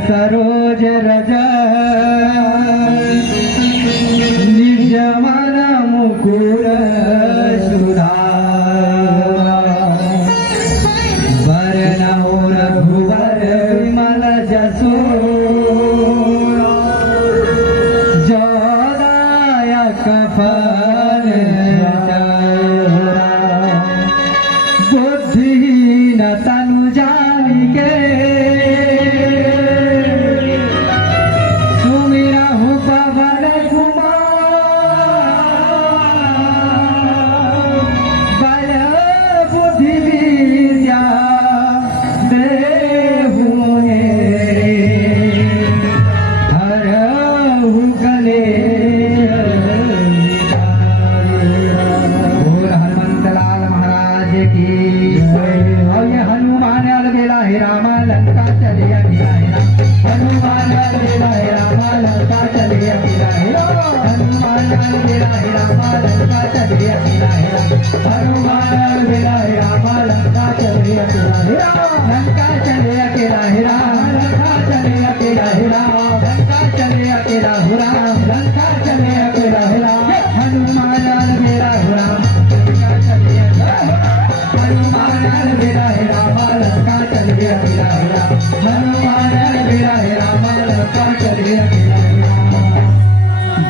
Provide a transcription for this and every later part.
सरोज रज निज मन मुकुर सुधा वरण भुवर विमल जसो जोदायक फल बुद्धिहीन तनु जानिके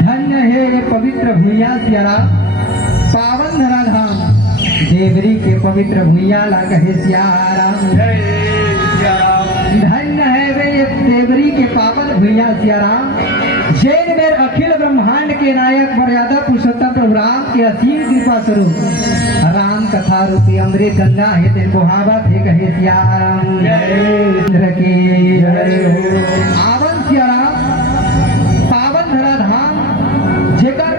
धन्य है ये पवित्र भूया सियारा पावन धरा धाम देवरी के पवित्र भूया ला कहे सियाराम। धन्य है वे ये देवरी के पावन भूया सियाराम जैन मेर अखिल ब्रह्मांड के नायक मर्यादा पुरुषोत्तम प्रभु राम के असीम कृपा स्वरूप राम कथा रूपी अमृत गंगा है तेन बहावत है कहे सियाराम। आवन सियाराम पावन धरा धाम जेकर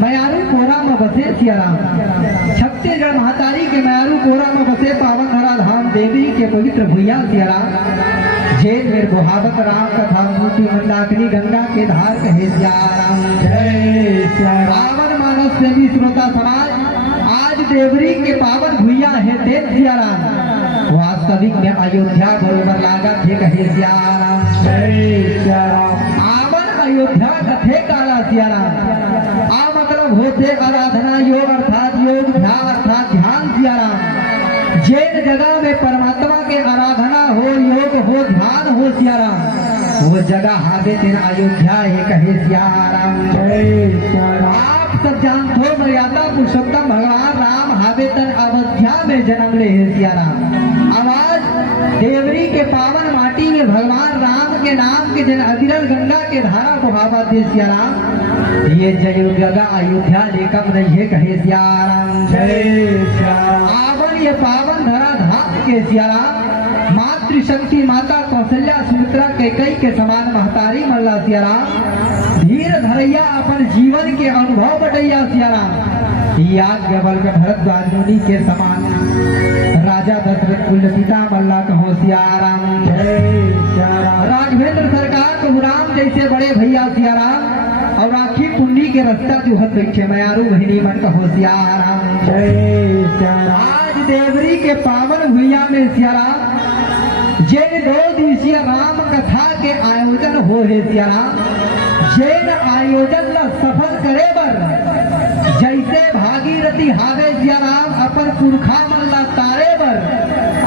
मयारू कोरा में बसे सियाराम छत्तीसगढ़ महातारी के मयारू कोरा में बसे पावन धरा धाम देवी के पवित्र भूया सियाराम जैन मेर बुहावत राम कथा मूर्ति मंदाकिनी गंगा के धार कहे सियाराम। पावन मानस सेवी श्रोता समाज आज देवरी के पावन भूया है देव सियाराम वास्तविक में अयोध्या बरोबर लागत है कहे सियाराम। आवन अयोध्या कथे काला सियाराम आ मतलब होते आराधना योग अर्थात ध्यान सियाराम जैन जगह में परमात्मा के आराधना हो योग हो ध्यान हो सियाराम वो जगह हावे तेन अयोध्या है कहे सियाराम। आप सब जानते हो मर्यादा पुरुषोत्तम भगवान राम हावे तन अयोध्या में जन्म ले है सियाराम। आवाज देवरी के पावन माटी में भगवान राम के नाम के जन अविरल गंगा के धारा बहावा दे सियाराम ये जय जगह अयोध्या लेकम नहीं है कहे सियाराम। आवन ये पावन धरा धाम के सियाराम मातृशक्ति माता कौशल्या सुमित्रा के कई के समान महतारी मल्ला सियाराम धीर धरैया अपन जीवन के अनुभव बटैया सियाराम याद गबल के भरद्वाज मुनि के समान राजा दशरथ कुल सीता मल्ला कहो सियाराम। राघवेंद्र सरकार प्रभु राम जैसे बड़े भैया सियाराम और राखी पुण्य के रास्ता जुहत बैठे मयारू बहिनी मन कहो सियाराम। आज देवरी के पावन भूया में सियाराम जैन 2 दिवसीय राम कथा के आयोजन हो है सियाराम जैन आयोजन ला सफल करे बर जैसे भागीरथी हावे सियाराम अपन पुरखा मन ला तारे बर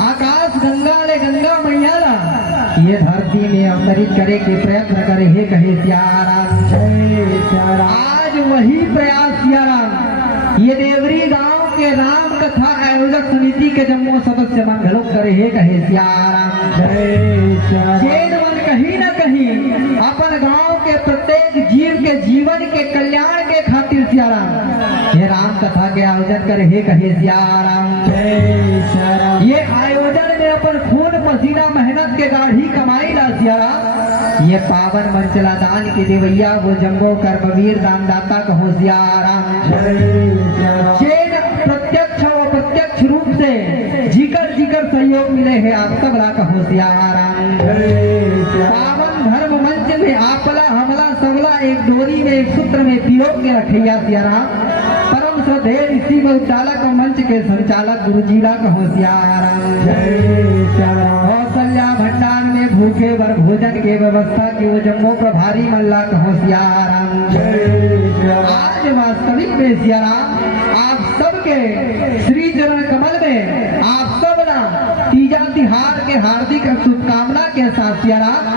आकाश गंगा ले गंगा मैया ला ये धरती में अवतरित करे के प्रयत्न करे है कहे सियाराम। आज वही प्रयास सियाराम ये देवरी गांव के राम कथा आयोजक समिति के जम्मू सदस्य मन घलोक करे है कहे सियाराम। जैन मन कहीं न कहीं अपन गांव के प्रत्येक जीव के जीवन के कल्याण के खातिर सियाराम ये राम कथा के आयोजन करे है कहे सियाराम। ये आयोजन में अपन खून पसीना मेहनत के गाढ़ी कमाई ला सियाराम ये पावन मंचला दान के देवैया वो जम्बो कर्मवीर दानदाता कहो सियाराम। जैन प्रत्यक्ष व प्रत्यक्ष रूप से जिकर सहयोग मिले है आप सब ला कहो सियाराम। पावन धर्म मंच में आपला हमला सबला एक डोरी में एक सूत्र में पिरो के रखैया सियाराम परम श्रद्धे ऋषि व उद्दालक मंच के संचालक गुरुजीला का होशियाराम कौशल्या भंडार में भूखे वर भोजन के व्यवस्था की वो जम्मू प्रभारी मल्ला का होशियाराम आज वास्तविक में सियाराम आप सबके श्री चरण कमल में आप सब तीजा तिहार के हार्दिक शुभकामना के साथ सियाराम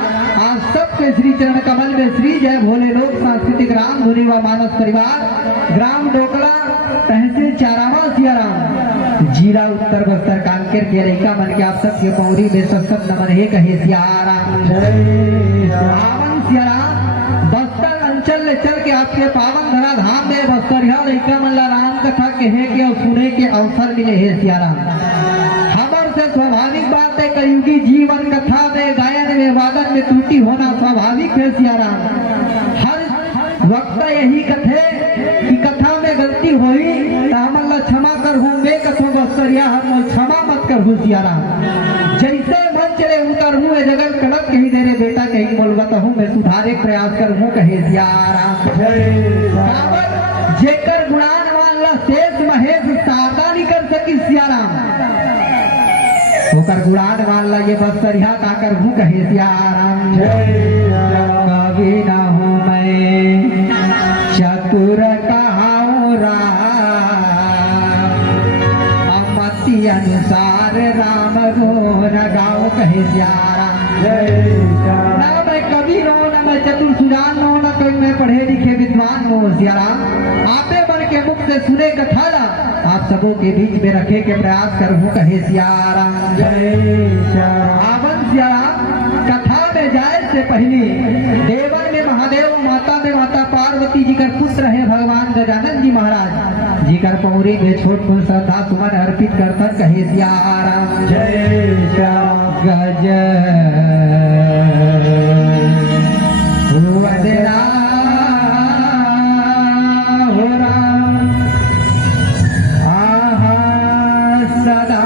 आप सबके श्री चरण कमल में श्री जय भोले लोक सांस्कृतिक राम धुनी व मानस परिवार ग्राम डोकला तहसील चारामा सियाराम जिला उत्तर बस्तर कांकेर के रेखा मन के आप सबके पौरी में सब नमन है कहे सियाराम पावन सियाराम बस्तर अंचल ले चल के आपके पावन धरा धाम में बस्तरिया रेखा मन राम कथा कहे के और सुने के अवसर मिले है सियाराम खबर से स्वाभाविक बात है कयुगी जीवन कथा में गायन में वादन में त्रुटि होना स्वाभाविक है सियाराम हर वक्त यही कथे कि कथा में गलती हुई तो हमला क्षमा कर हूँ मैं कथो बस्तरिया हम क्षमा मत कर हूँ सियाराम जैसे मन चले उतर हूँ जगह कड़क कही दे रे बेटा कहीं बोलगत हूँ मैं सुधारे प्रयास कर हूँ कहे सियाराम जेकर गुणान वाला शेष महेश शारदा नहीं कर सकी सियाराम होकर गुणान वाला ये बस्तरिया का कर हूँ कहे सियाराम कभी ना हूँ मैं चतुर कहाऊं रामति अनुसार राम गुण गाओ कहे सियाराम ना मैं कवि नो ना मैं चतुर सुजान नो ना कोई मैं पढ़े लिखे विद्वान नो सियाराम आपे बन के मुख से सुने कथा आप सबों के बीच में रखे के प्रयास कर हूँ कहे सियाराम आवन सियाराम कथा में जाए से पहले देवन में महादेव माता में माता पार्वती जी का पुत्र है भगवान गजानन जी महाराज जी कर पौरी में छोट को श्रद्धा सुमन अर्पित करकर कहे सियाराम गज वदना हो राम आहा सदा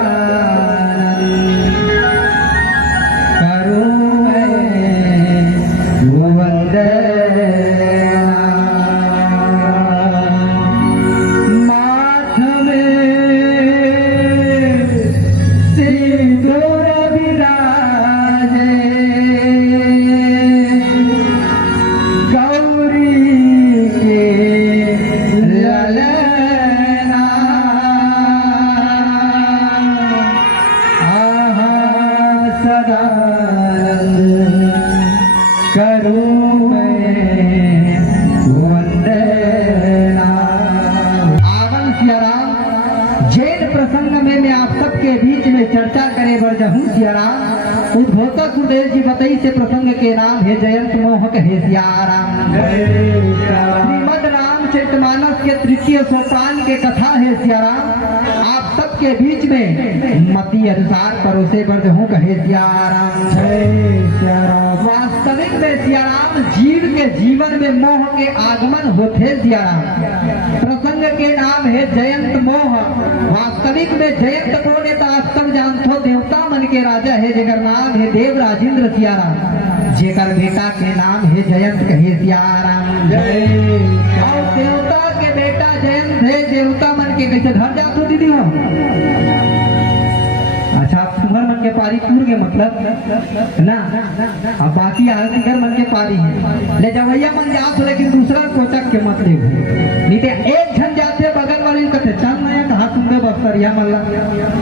चर्चा करे बर जहूं सियाराम उद्भोतक सुदेव जी बताई से प्रसंग के नाम है जयंत मोहक है सियाराम श्रीमद रामचरितमानस के तृतीय सोपान के कथा है सियाराम आप सबके बीच में मति अनुसार परोसे बर जहूं कहे सियाराम वास्तविक में सियाराम जीव के जीवन में मोह के आगमन होते सियाराम प्रसंग के नाम है जयंत मोह वास्तविक में जयंत बोले तो आप सब जानते देवता मन के राजा है जेकर नाम है देव राजेंद्र सियाराम जेकर बेटा के नाम है जयंत कहे सियाराम और देवता के बेटा जयंत है देवता मन के कैसे घर जाते दीदी हो अच्छा तुम्हार मन के पारी पूर के मतलब ना अब बाकी आदमी घर मन के पारी है ले जवैया मन जात हो लेकिन दूसरा कोचक के मत ले नहीं तो एक झन जाते बगल वाले कहते चल नया कहा तुमने बस्तरिया मल्ला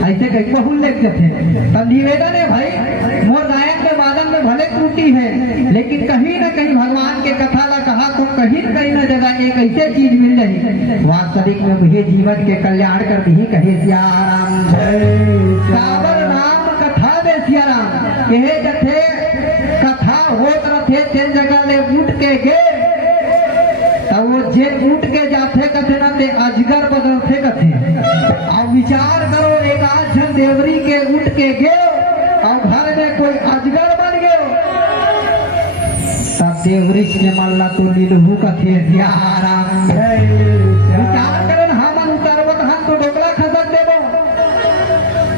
ऐसे कहीं बहुल लेके जाते तब निवेदन है भाई मोर गायक में वादन में भले त्रुटि है लेकिन कहीं न कहीं भगवान के कथा ला कहा तो कहीं न कहीं न जगह एक ऐसे चीज मिल रही वास्तविक में मुझे जीवन के कल्याण कर दी कहे सियाराम काबर नाम कथा में सियाराम कहे जथे कथा होत रथे तेन जगह ले उठ के गे तब वो जे उठ के जाते कथे ना ते अजगर बदलते कथे अब विचार करो एक आध जन देवरी के उठ के गे और घर में कोई अजगर बन गयो तब देवरी ने मल्ला तो लीलहू कथे सियाराम विचार करन हमन उतरवत हम तो डोकला खसक देबो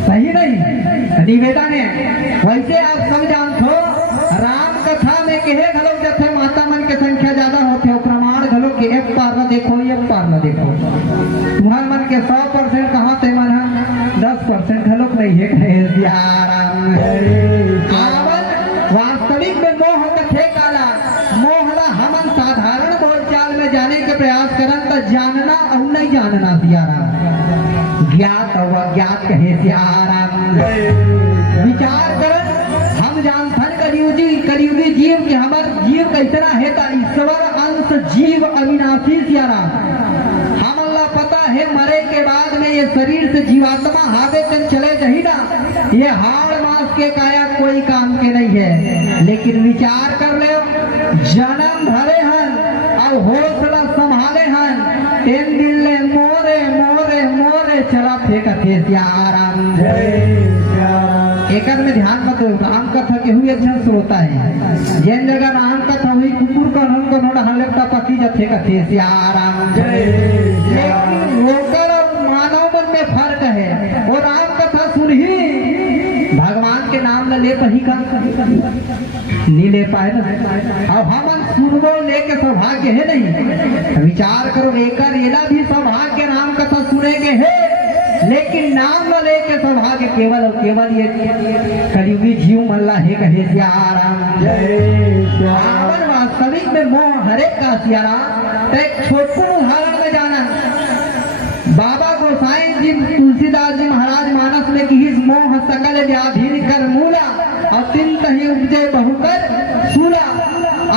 सही नहीं निवेदन है वैसे आप सब जानते हो राम कथा में कहे घलो जथे न देखो ये पार न देखो। तुम्हार मन के 100% कहाँ थे मन 10% घलोक नहीं है कहे सियाराम। वास्तविक में मोह कथे काला मोहला हमन साधारण बोलचाल में जाने के प्रयास करन तो जानना और नहीं जानना सियाराम। ज्ञात और अज्ञात कहे सियाराम। विचार कर हम जानथन कलियुगी जीव के हमर जीव कैसना है ता ईश्वर अंश जीव अविनाशी सियाराम। हम अल्लाह पता है मरे के बाद में ये शरीर से जीवात्मा हावे तन चले जही ना ये हाड़ मास के काया कोई काम के नहीं है। लेकिन विचार कर ले जन्म धरे हन और हौसला संभाले हन तेन दिल ले मोरे मोरे मोरे चला फेंकते सियाराम। एकर में ध्यान मत दो। राम कथा के हुए अच्छा श्रोता है जैन जगह राम कथा हुई कुकुर का रंग को नोड़ा हलेटा पकी जाते कथे सियाराम। लेकिन होकर और मानव मन में फर्क है। वो राम कथा सुन ही भगवान के नाम न ले पही का नहीं ले पाए ना। अब हम सुनबो लेके सौभाग्य है नहीं। विचार करो एकर एला भी सौभाग्य राम कथा सुनेंगे है लेकिन नाम न लेके सौभाग्य केवल और केवल ये कलियुगी जीव मल्ला है कहे सियाराम। वास्तविक में मोह हरेक का सियाराम। एक छोटू उदाहरण में जाना बाबा गोसाई जी तुलसीदास जी महाराज मानस में कि मोह सकल व्याधि कर मूला और तिन कहीं उपजे बहुकर सूला।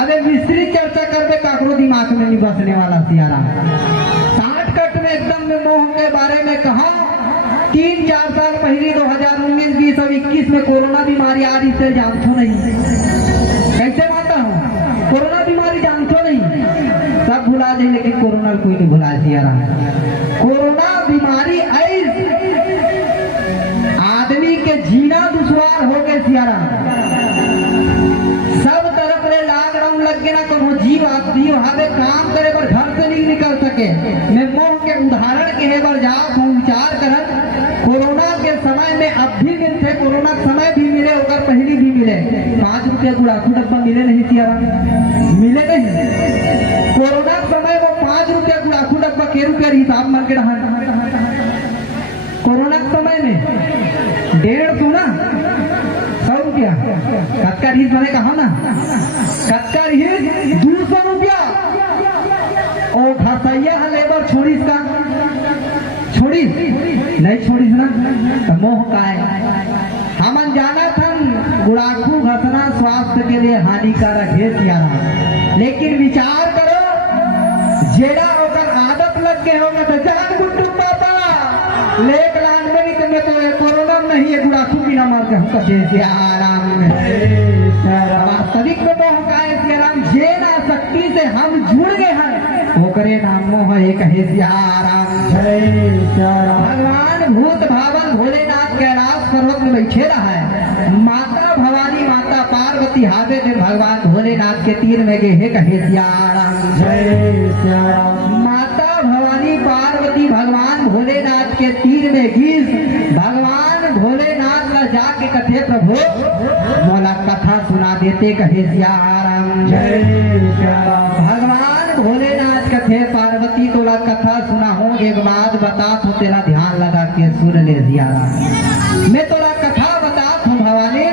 अबे विस्तृत चर्चा करते काकरो दिमाग में नहीं बसने वाला सियाराम। शॉर्टकट में एकदम में मोह के बारे में कहा 3-4 साल पहले 2019, 20 और 21 में कोरोना बीमारी आ रही से जानते नहीं। कैसे मानता हूँ कोरोना बीमारी जानते नहीं सब भुला जाए लेकिन कोरोना कोई नहीं भुला दिया। कोरोना बीमारी ऐसी आदमी के जीना दुश्वार हो गए सियारा। सब तरफ ले लॉकडाउन लग गया ना कहो जीव हावे काम करे पर घर से नहीं निकल सके। मैं मोह के उदाहरण के बार जाओ विचार कर कोरोना के समय में अब भी मिलते कोरोना के समय भी मिले होकर पहली भी मिले 5 रुपया गुड़ाखू डब्बा मिले नहीं सियारा मिले नहीं। कोरोना के समय वो 5 रुपया गुड़ाखू डब्बा के रुपया हिसाब मन के रहा। कोरोना के समय में 150 ना 100 रुपया कच्चा रीस मैंने कहा ना कच्चा रीस 200 रुपया और घसैया लेबर छोड़ीस का छोड़ी नहीं छोड़ीस ना तो मोह का है। हमन जाना था गुड़ाखू घसना स्वास्थ्य के लिए हानिकारक है सियारा। लेकिन विचार करो जेड़ा होकर आदत लग गए होगा तो जान गुड्डू पापा लेक लान में नहीं तुम्हें तो कोरोना नहीं है गुड़ाखू बिना मार के हम कहे सियाराम। वास्तविक में मोह का है सियाराम। जे ना शक्ति से हम जुड़ गए हैं वो करे नाम मोह है कहे सियाराम। भगवान भूत भावन भोलेनाथ कैलाश पर्वत में बैठे रहा है। माता भवानी माता पार्वती हावे थे भगवान भोलेनाथ के तीर में गए है कहे सियाराम। माता भवानी पार्वती भगवान भोलेनाथ के तीर में घिस भगवान भोलेनाथ का जाके कथे प्रभु मोला कथा सुना देते कहे सियाराम। भगवान भोलेनाथ कथे पार्वती तोला कथा सुना हो एक बात बता तो तेरा ध्यान लगा के सुन ले सियाराम। मैं तोला कथा बता हूँ भवानी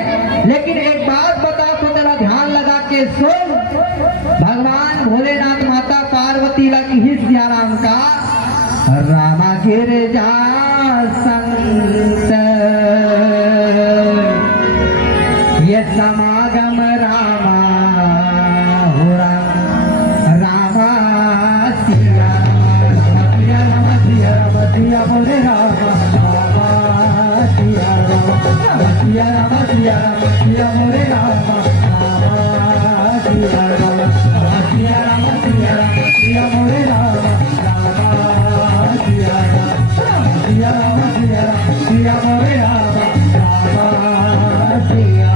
लेकिन एक बात बता तो तेरा ध्यान लगा के सुन। भगवान भोलेनाथ माता पार्वती लगी ही सियाराम का रामा गिरजा संत ये समागम रामा हो रामा सिया रामा सिया रामा सिया बोले रामा रामा सिया रामा सिया रामा सिया रामा सिया बोले रामा रामा सिया रामा सिया रामा सिया रामा सिया बोले रामा रामा सिया रामा सिया रामा सिया रामा सिया बोले रामा रामा सिया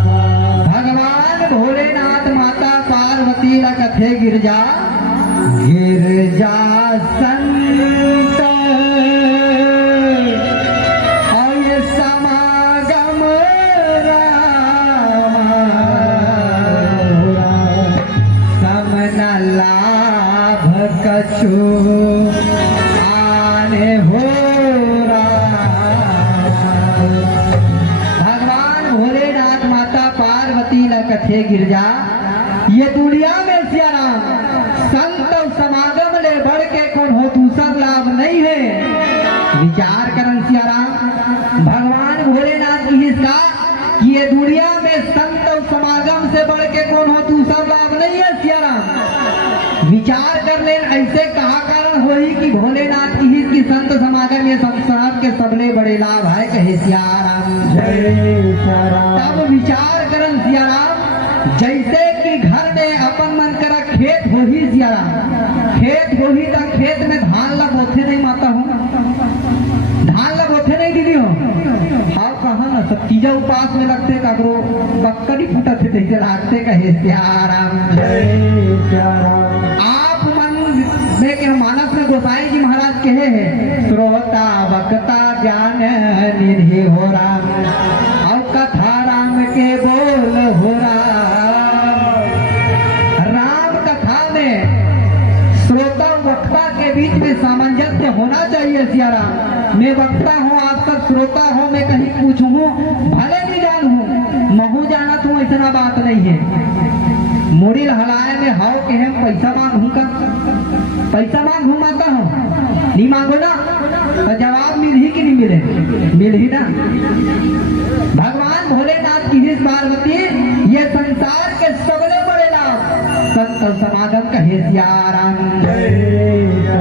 रामा। भगवान भोलेनाथ माता पार्वती ला कथे गिरजा गिरजा संत और ये समागम रामा कछु आने हो भगवान भोलेनाथ माता पार्वती ल कथे गिरजा ये दुनिया में सिया राम संत समागम ले बढ़ के कौन हो दूसर लाभ नहीं है। विचार करन सिया राम भगवान भोलेनाथ की इसका कि ये दुनिया में संत समागम से बढ़ के कौन हो दूसरा लाभ नहीं है सिया राम। विचार कर ले ऐसे कहा कारण होई कि भोलेनाथ की संत समागम ये संसार के सबले बड़े लाभ है कहे सिया राम जय सिया राम। तब विचार करन सिया राम जैसे कि घर में अपन मन करा खेत हो ही सिया राम खेत हो ही तक खेत में धान ला बोथे नहीं माता हूँ धान ला बोथे नहीं दीदी हो हाँ कहा ना सब तीजा उपास में लगते कगरो बक्करी फूटा थे जैसे राखते कहे सिया राम जय सिया राम। आप मन में के मानस में गोसाई जी महाराज कहे हैं श्रोता वक्ता ज्ञान निधि हो राम और कथा राम के बोल हो राम कथा में श्रोता वक्ता के बीच में सामंजस्य होना चाहिए सिया राम। मैं वक्ता हूँ आप सब श्रोता हो मैं कहीं पूछूं भले नहीं जान हूँ महू जाना तू ऐसा बात नहीं है। मुड़ी लहलाए में हाव के हम पैसा मांगू का पैसा मांगू माता हूँ नहीं मांगो ना तो जवाब मिल ही कि नहीं मिले मिल ही ना। भगवान भोलेनाथ की इस पार्वती ये संसार के सबले बड़े लाभ संत समागम कहे सिया राम।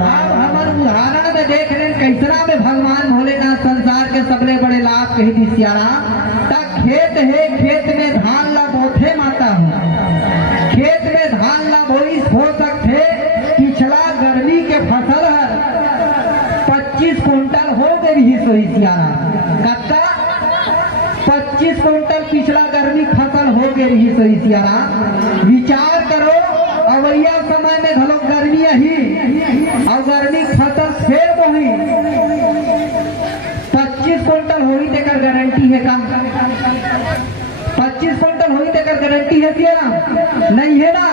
अब हमारे उदाहरण में देख रहे कैसरा में भगवान भोलेनाथ संसार के सबले बड़े लाभ कही दी सिया राम। तक खेत है खेत में धान ला बोथे माता हूँ खेत में धान ला बोई हो सकते पिछला गर्मी के फसल है 25 कुंटल हो गई ही सोई सिया राम कत्ता 25 कुंटल पिछला गर्मी फसल हो गई ही सोई सिया राम। विचार करो अवैया समय में घलो गर्मी ही और गर्मी फसल फिर बोही 25 कुंटल होगी तेकर गारंटी है का 25 कुंटल होगी तेकर गारंटी है सिया राम नहीं है ना।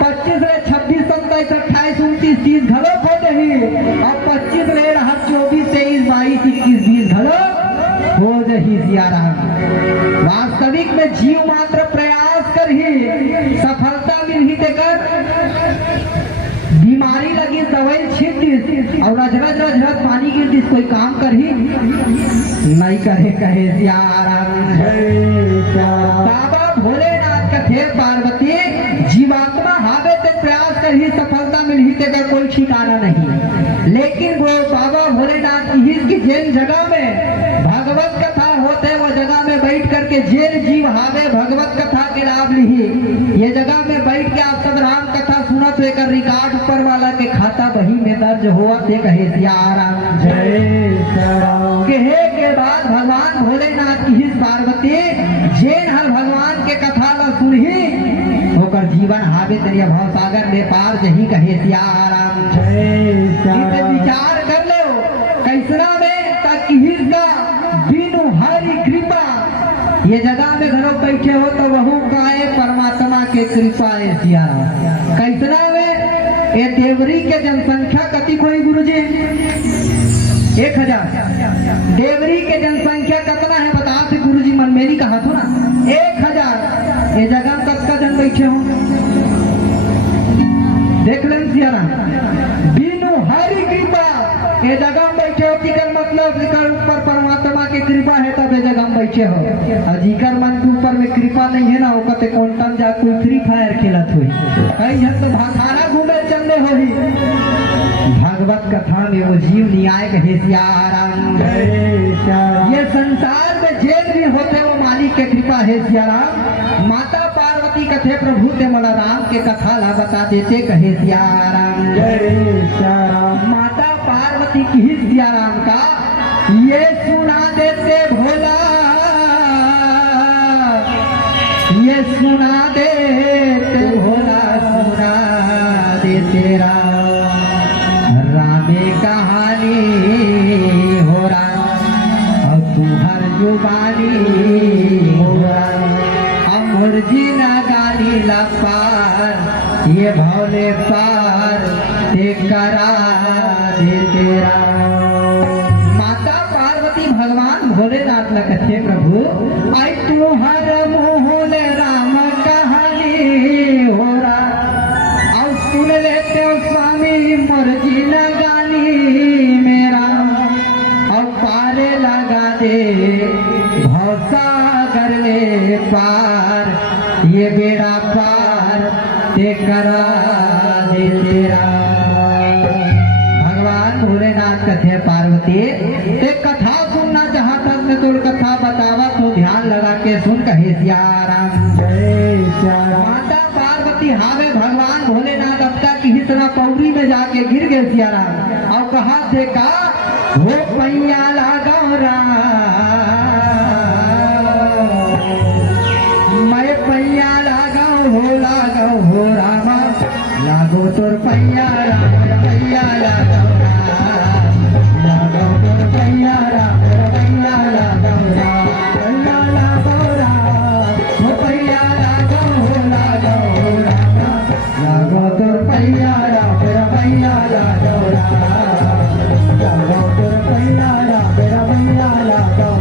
25 रे 26 27 28 29 30 घलो खो दही और 25 रे रहा 24 23 22 21 20 घलो हो जही सिया राम। वास्तविक में जीव मात्र प्रयास कर ही सफलता मिल ही देकर बीमारी लगी दवाई छीट दी और रजरज रजरज पानी गिर दी कोई काम कर ही नहीं करे कहे सिया राम बाबा भोलेनाथ कथे पार्वती जीवात्मा हावे ते प्रयास कर ही सफलता मिल ही देकर कोई ठिकाना नहीं। लेकिन वो बाबा भोलेनाथ की जिन जगह में भगवत कथा होते वो जगह में बैठ करके जेल जीव हावे भगवत कथा के लाभ ली ये जगह में बैठ के आप सब राम कथा सुना तो एक रिकॉर्ड ऊपर वाला के खाता बही में दर्ज हुआ थे कहे सिया राम जय राम। कहे के बाद भगवान भोलेनाथ की हिस पार्वती जेन हर भगवान के कथा ला सुनही होकर जीवन हावे तेरिया भाव सागर में पार जही कहे सिया राम जय। विचार कर ले कैसरा में ताकि हिस्सा बिनु हरि कृपा ये जगह में घरों बैठे हो तो वह का परमात्मा के कृपा है सिया कैसरा में ये देवरी के जनसंख्या कति कोई गुरुजी 1000 देवरी के जनसंख्या कितना है बता थे गुरुजी मन मेरी कहा था ना 1000 ये जगह में कब का जन बैठे हो देख लें सिया बिनु हरि कृपा ये जगह में बैठे हो जिकर मतलब जिकर ऊपर परमात्मा की कृपा है तब ये जगह में बैठे हो और जिकर मन के ऊपर में कृपा नहीं है ना वो कहते कौन टन जा कोई फ्री फायर खेलत हुई कहीं हम तो भाखाना घूमे चलने हो ही भागवत कथा में वो जीव न्याय कहे सिया राम ये संसार में जेल भी होते वो मालिक के कृपा है सिया राम। माता पार्वती कथे प्रभु ते मला राम के कथा ला बता देते कहे सिया राम जय। माता पार्वती की ही सिया राम का ये सुना देते भोला ये सुना देते भोला सुना देते रामे कहानी हो रहा और तुम्हार जुबानी हो रहा अमर जी ना गाली ला पार ये भोले पार ते करा दे तेरा। माता पार्वती भगवान भोलेनाथ न कथे प्रभु आई तुहर मोहन राम कहानी हो रहा और सुन लेते हो स्वामी मर्जी न गानी मेरा और पारे लगा दे भवसागर ले पार ये बेड़ा पार ते करा दे तेरा। भगवान भोलेनाथ कथे पार्वती एक कथा सुनना चाहता मैं तो कथा बतावा तो ध्यान लगा के सुन कहे सियाराम जय सियाराम। माता पार्वती हावे भगवान भोलेनाथ अब तक हिसना पौड़ी में जाके गिर गए सियाराम और कहा देखा वो पैया लगाओ मैं पैया लगाओ हो रामा लागो तोर पैया पैया लगाओ तोर पैया पैया लगाओ हो पैया लगाओ रामा लागो तोर पैया पैया लगाओ लागो तोर पैया पैया लगाओ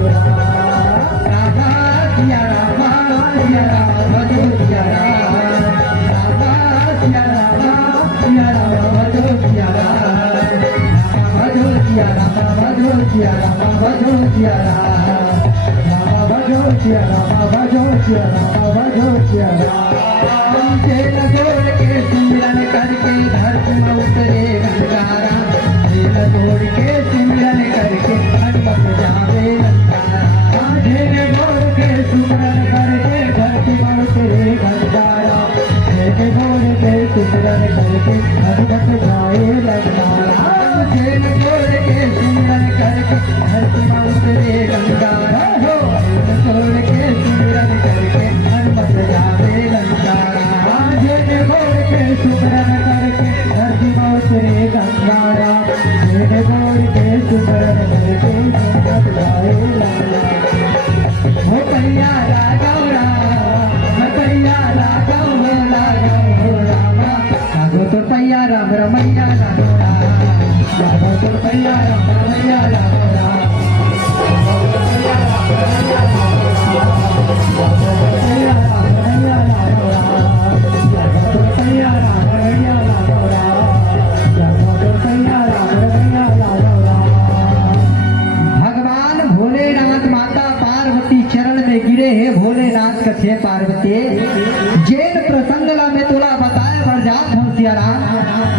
राधा सिया रामा सिया राम भजो सिया राम राधा सिया राम सिया राम भजो सिया राम भजो सिया राम भजो सिया राम भजो सिया राम भजो सिया राम भजो सिया राम भजो सिया राम तेल जोड़ के सिमरन करके धरती में उतरे गंगारा तेल जोड़ के सिमरन करके हनुमत जावे तेल जोड़ के सिमरन करके धरती में उतरे गंगारा तेल जोड़ के सिमरन करके हनुमत जाए गंगारा तेल जोड़ के सिमरन करके धरती में उतरे गंगारा तेल जोड़ के सिमरन करके हनुमत जावे गंगारा तेल जोड़ के सिमरन करके धरती में उतरे गंगारा तेल जोड़ के सिमरन करके हनुमत जाए गंगारा हो पैया लगाओ पैया लगाओ रामा लागो तो पैया राम रमैया लागो तो पैया राम रमैया भगवान भोलेनाथ माता पार्वती चरण में गिरे है भोलेनाथ कथे पार्वती जैन प्रसंग ला में तोला बताए बरजात हम सियाराम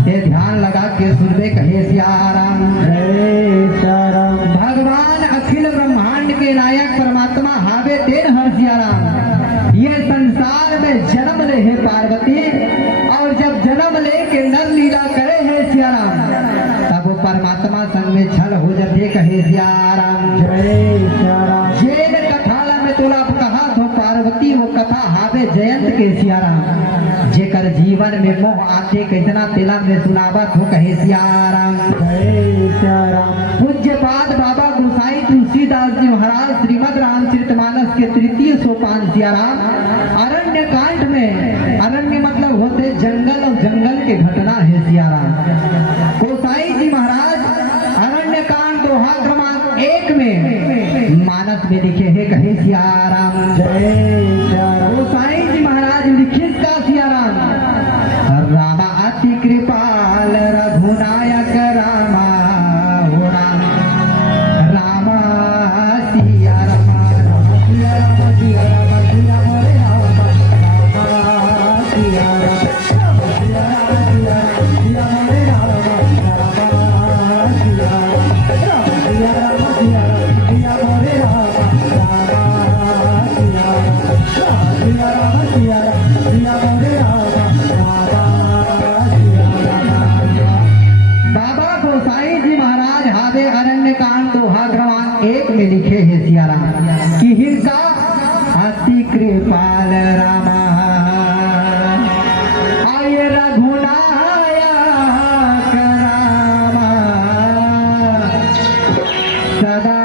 ते ध्यान लगा के सुनबे कहे सियाराम जय सियाराम। भगवान अखिल ब्रह्मांड के नायक परमात्मा हावे तेन हर सियाराम ये संसार में जन्म ले है पार्वती और जब जन्म ले के नर लीला करे है सियाराम तब वो परमात्मा संग में छल हो जाते कहे सियाराम जय सियाराम। जैन कथा में तोला कहा तो पार्वती वो कथा हावे जयंत के सियाराम जेकर जीवन में मोह आते कितना तिला में सुनावत हो कहे सियाराम जय सियाराम। पूज्यपाद बाबा गोसाई तुलसीदास जी महाराज श्रीमद रामचरितमानस के तृतीय सोपान सियाराम अरण्य कांड में अरण्य मतलब होते जंगल और जंगल के घटना है सियाराम गोसाई जी महाराज अरण्य कांड दोहा क्रमांक 1 में मानस में लिखे है कहे सियाराम जय सियाराम। गोसाई जी महाराज लिखित का सियाराम रामा अति कृपाल रघुनायक रामा हो राम रामा सिया राम सिया राम सिया राम सिया मोरे राम रामा सिया राम सिया राम सिया मोरे राम रामा सिया राम सिया राम सिया सिया मोरे राम रामा सिया सिया राम सिया सिया मोरे राम बाबा गोसाई जी महाराज हावे अरण्य कांड दोहा क्रमांक 1 में लिखे है सियाराम कि हिरका अति कृपाल रामा आय रघुनायक रामा सदा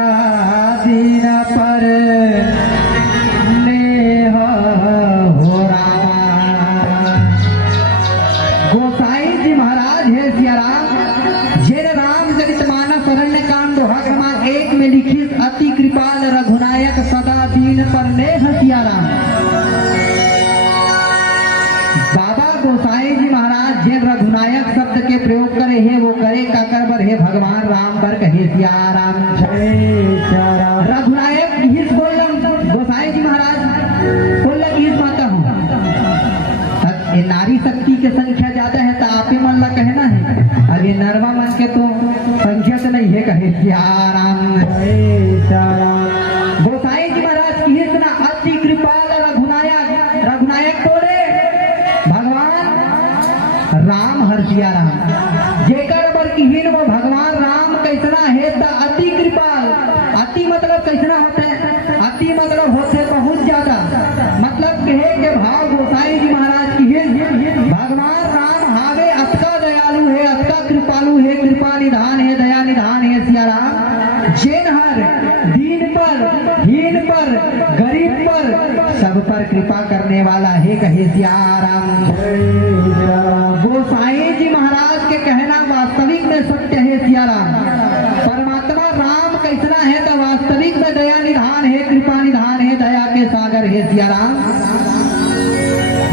दीन पर नेह हो रामा। गोसाई जी महाराज है सियाराम करे है वो करे काकर बर है भगवान राम बर कहे सिया राम। रघुनायक हिस बोलन गोसाई जी महाराज बोलन हिस माता हूँ ये नारी शक्ति के संख्या ज्यादा है तो आप ही मन ला कहना है। अब ये नरवा मन के तो संख्या से नहीं है कहे सिया राम। गोसाई जी महाराज की इतना अति कृपाल रघुनायक बोले भगवान राम हर सिया राम जेकर बर की हिन वो भगवान राम कैसना है तो अति कृपाल। अति मतलब कैसना होते है? अति मतलब होते बहुत ज्यादा मतलब कहे के भाव गोसाई जी महाराज की हिन भगवान राम हावे अतका दयालु है अतका कृपालु है कृपा निधान है दया निधान है सिया राम। जेन हर दीन पर हीन पर गरीब पर सब पर कृपा करने वाला है कहे सिया राम। गोसाई जी महाराज के कहना वास्तविक में सत्य है सिया राम। परमात्मा राम कैसना है तो वास्तविक में दया निधान है कृपा निधान है दया के सागर है सिया राम।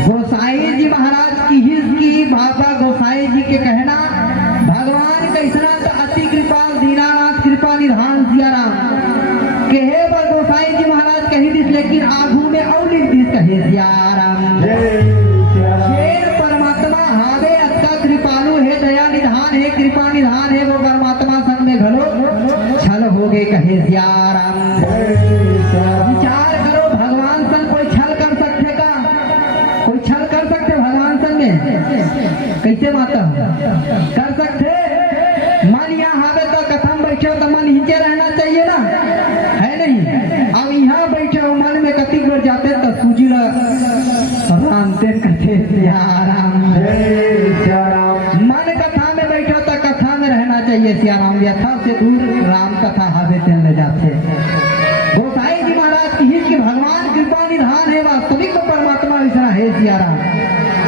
गोसाई जी महाराज की हिज की बाबा गोसाई जी के कहना भगवान कैसना तो अति कृपाल दीनानाथ कृपा निधान सिया राम कहे पर गोसाई जी महाराज कही दिस लेकिन आगू में और लिख दिस कहे सिया राम। परमात्मा हावे अत्ता कृपालु है दया निधान है कृपा निधान है वो परमात्मा संग में घलो छल हो गए कहे सिया राम। विचार करो भगवान संग कोई छल कर सकते का? कोई छल कर सकते भगवान संग में? कैसे माता कर सकते? मन यहाँ हावे तो कथा में बैठे तो मन नीचे रहना चाहिए ना है नहीं? अब यहाँ बैठे हो मन में कति बार जाते तो सूजी रामते कथे सिया राम। मन कथा में बैठो तो कथा में रहना चाहिए सिया राम। व्यथा से दूर राम कथा हावे तेल ले जाते। गोसाई जी महाराज की हित की भगवान कृपा निधान है वास्तविक में परमात्मा ऐसा है सिया राम।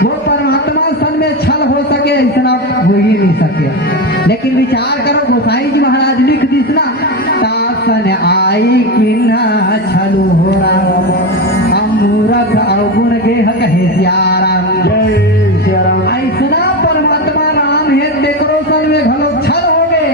वो परमात्मा सन में छल हो सके ऐसा हो ही नहीं सके। लेकिन विचार करो गोसाई जी महाराज लिख दिस ना तासन आई किन्ना छलु हो राम मूरख अवगुण गेह कहे सिया राम। ऐसा परमात्मा राम है देखो सन में घलो छल हो गए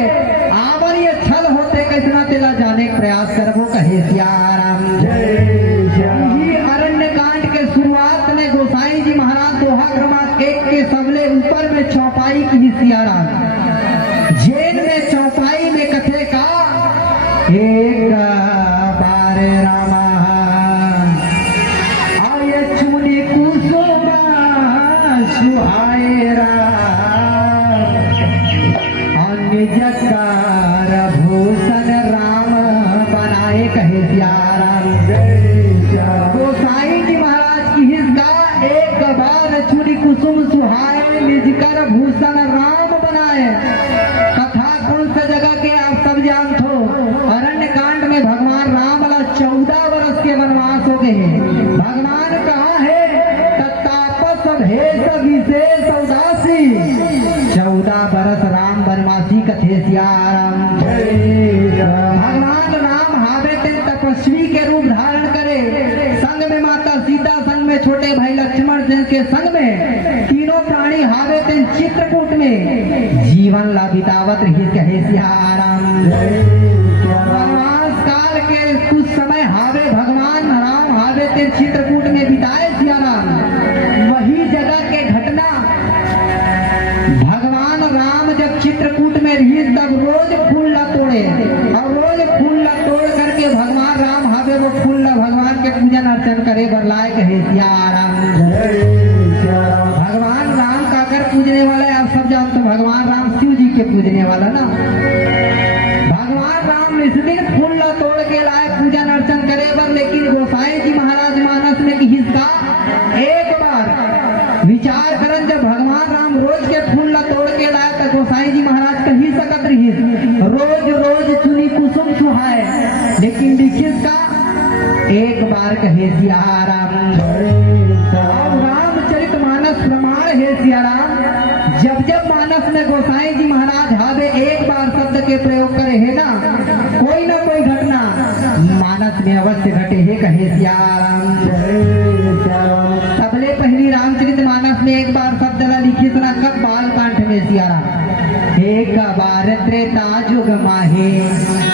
आवर ये छल होते कैसना तेला जाने प्रयास करबो कहे सिया राम। यही अरण्य कांड के शुरुआत में गोसाई जी महाराज दोहा क्रमांक 1 के सबले ऊपर में चौपाई की सिया राम। जेल में चौपाई में कथे का एक बार रामा आये चुनी कुसुमा सुहाए राम अन्य जकार भूषण राम बनाए कहे सिया राम। गोसाई जी महाराज की हिस्सा एक बार चुनी कुसुम सुहाए निजकर भूषण राम बनाए। कथा कौन सा जगह के आप सब जानते हो? अरण्य कांड में भगवान राम 14 वर्ष के वनवास हो गए हैं। भगवान कहाँ है? तापस भेष विशेष उदासी 14 वर्ष राम वनवासी कथे सिया राम। भगवान राम हावे ते तपस्वी के रूप धारण करे संग में माता सीता संग में छोटे भाई लक्ष्मण सिंह के संग में तीनों प्राणी हावे ते चित्रकूट में जीवन ला बितावत रही कहे सिया राम। वनवास काल के कुछ समय हावे भगवान राम हावे ते चित्रकूट में बिताए सिया राम। वही जगह के घटना भगवान राम जब चित्रकूट में रही तब रोज फूल ला तोड़े और रोज फूल ला तोड़ करके भगवान राम हावे वो फूल ला भगवान के पूजन अर्चन करे बरलाए कहे सिया राम। भगवान राम का कर पूजने वाला है आप सब जानते हो। भगवान राम शिव जी के पूजने वाला ना। भगवान राम इस दिन फूल ला तोड़ के लाए पूजन अर्चन करे बर। लेकिन गोसाई जी महाराज मानस में की हिस्सा एक बार विचार करन जब भगवान राम रोज के फूल ला तोड़ के लाए तो गोसाई जी महाराज कही सकत रही रोज रोज चुनी कुसुम सुहाए। लेकिन लिखित का एक बार कहे सिया राम। रामचरित मानस प्रमाण है सिया राम। जब जब मानस में गोसाई जी महाराज हावे एक बार शब्द के प्रयोग करे है ना कोई घटना मानस में अवश्य घटे है कहे सिया राम। सबले पहली रामचरित मानस में एक बार शब्द ला लिखी सुना कब बाल कांठ में सिया राम। एक बार त्रेता जुग माहे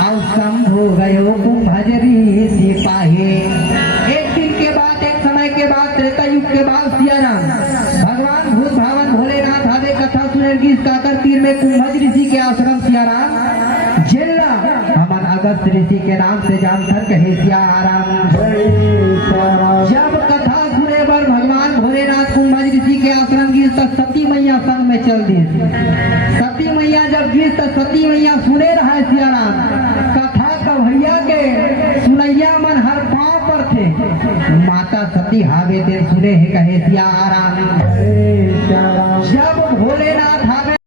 और शंभु गयो कुंभजरी सिपाहे। एक दिन के बाद, एक समय के बाद, त्रेता युग के बाद सियाराम भगवान भूत भावन भोलेनाथ आदि कथा सुने की काकर तीर में कुंभज ऋषि के आश्रम सियाराम झेलना हमार अगस्त ऋषि के नाम से जानकर कहे सियाराम। जब कथा सुने पर भगवान भोलेनाथ कुंभज ऋषि के आश्रम की सती मैया संग में चल दी। सती मैया जब गिर तो सती मैया सुने रहा सियाराम कथा कन्हैया के सुनैया मन हर पांव पर थे। माता सती हावे देर सुने है कहे सियाराम।